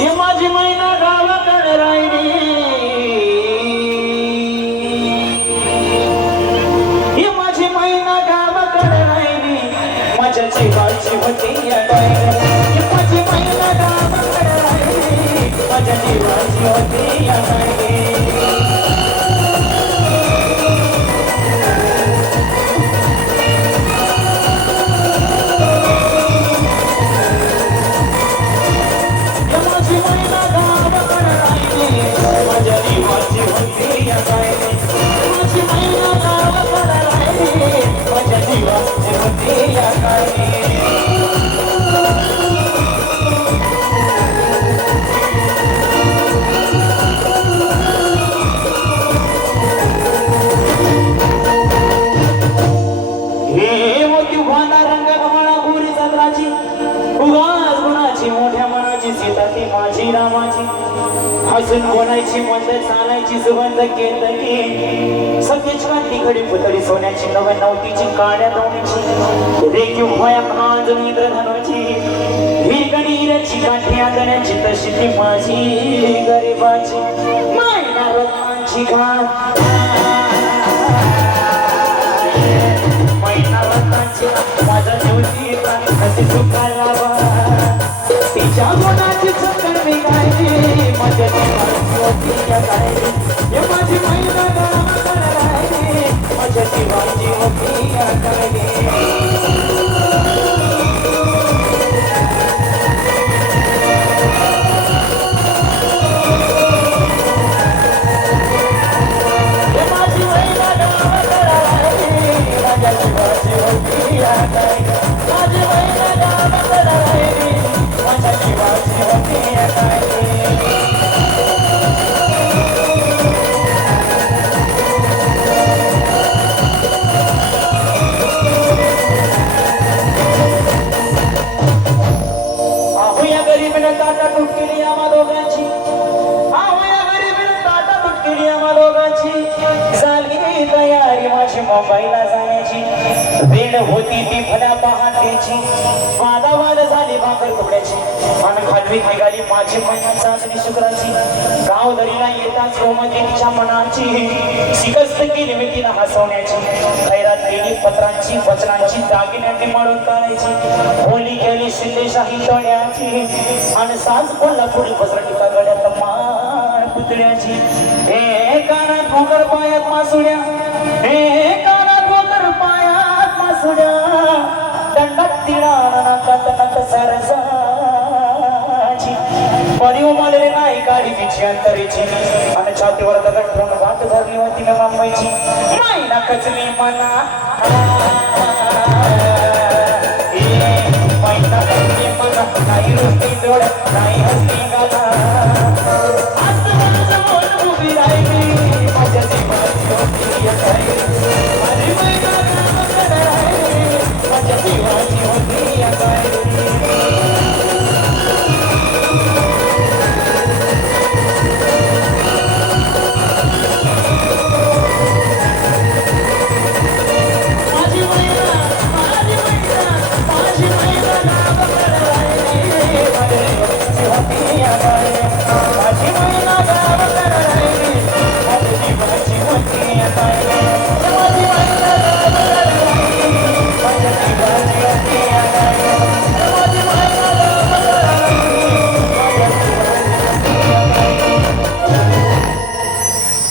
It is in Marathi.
ही माझी मैना गावाकडे राहिली. ही माझी मैना गावाकडे राहिली. माझ्या जीवाची होती माझी मैना गावाकडे राहिली. माझ्या जीवाची होती मनाची माझी रामाची हसून बोलायची मंद चालायची सुगंध केतकी. सगळीच पुतळी सोन्याची नव्या नवतीची काड्या दोन्हीची. रेखीव भया कांज इंद्रधनुची ही काठी तशी ती माझी गरिबाची. मायना रत्नांची मैना माझा जीवची कशी माझी मैना माझ्या जीवाची होती आठवणी झाली तयारी माझी मुंबईला जाण्याची. वेळ होती ती फल्या पहाटेची वादावाद झाली भाकर तुकड्याची. आणि खालवी निघाली माझी महिना चाचणी शुक्राची. गाव दरीला येताच गोमतीच्या मनाची शिकस्त केली मी तिला हसवण्याची. खैरात केली पत्रांची वचनांची दागिन्यांनी मळून काढायची. होली केली शिंदेशाही तळ्याची. आणि साज कोल्हापुरी बसरटिका कागड्यात माळ पुतळ्याची हे सरसाची परी उमालेली नाही काळी तिची अंतरेची. आणि छातीवर दगड ठेवून वाट धरली होती ना मुंबईची. नाही ना कचली मना. नाही रुसती जोड नाही हस्ती गाला